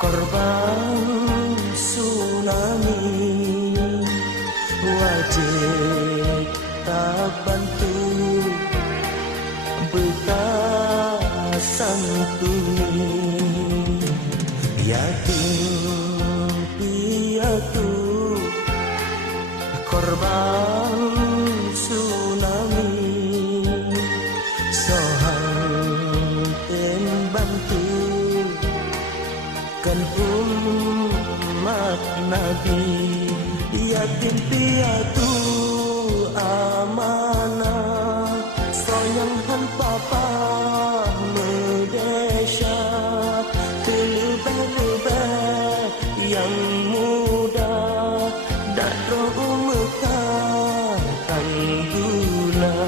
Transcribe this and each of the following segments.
korban tsunami, wajib tak bantu bekas santuni, yatim piatu korban tsunami, sohang bantu kan umat Nabi, yatim piatu amanah, sayang han papa medesha, telebeh-lebeh yang muda, dak roh mekakan guna,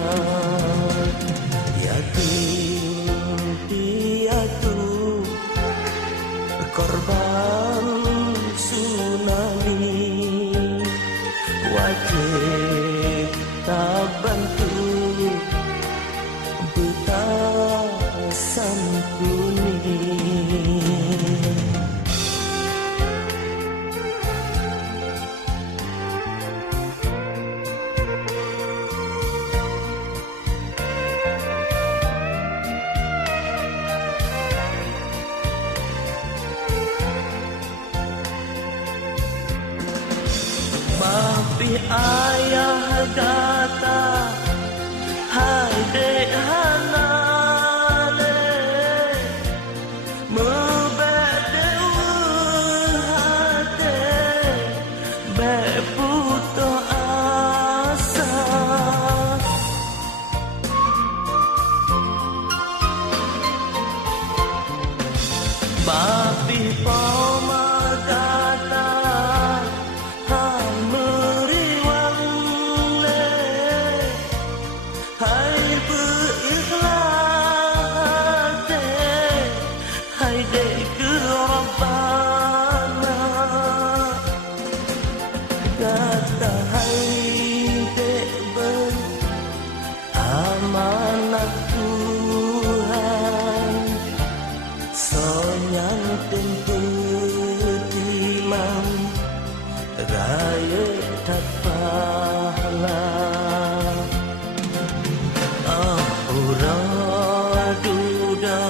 yatim piatu korban tsunami, wajib tak bantu bekas santuni. Maafkan ayah kata, hai dek hanale, membedeu hati, berputus asa. Babi pemagata amanat Tuhan, sonyang tentu timam raya tak pahala. Ampura duda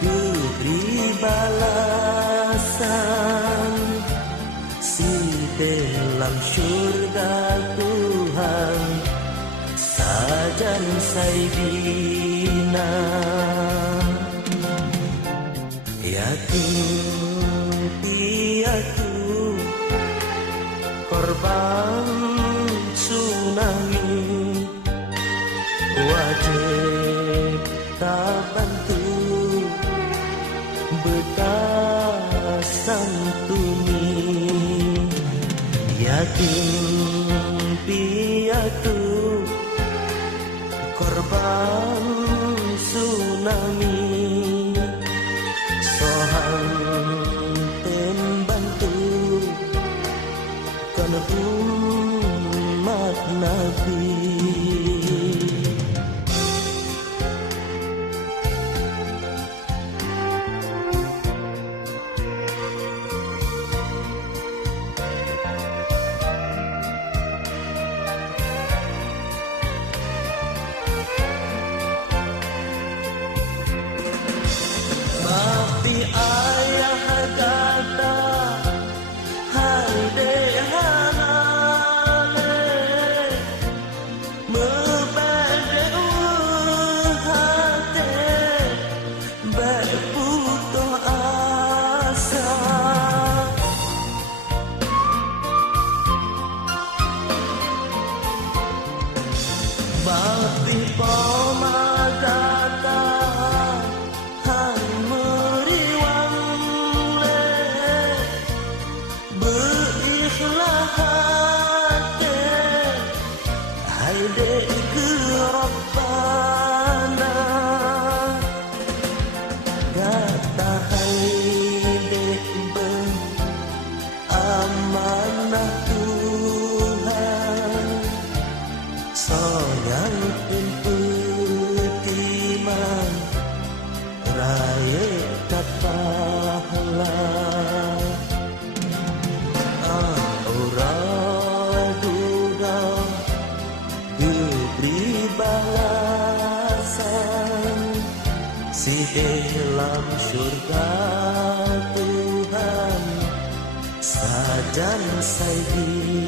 diberi balasan, si dalam syurga Tuhan sajan saibina, yatim piatu korban tsunami, wajib tak bantu bekas santuni, yatim piatu korban tsunami, sohang pembantu kan umat Nabi. dan saigi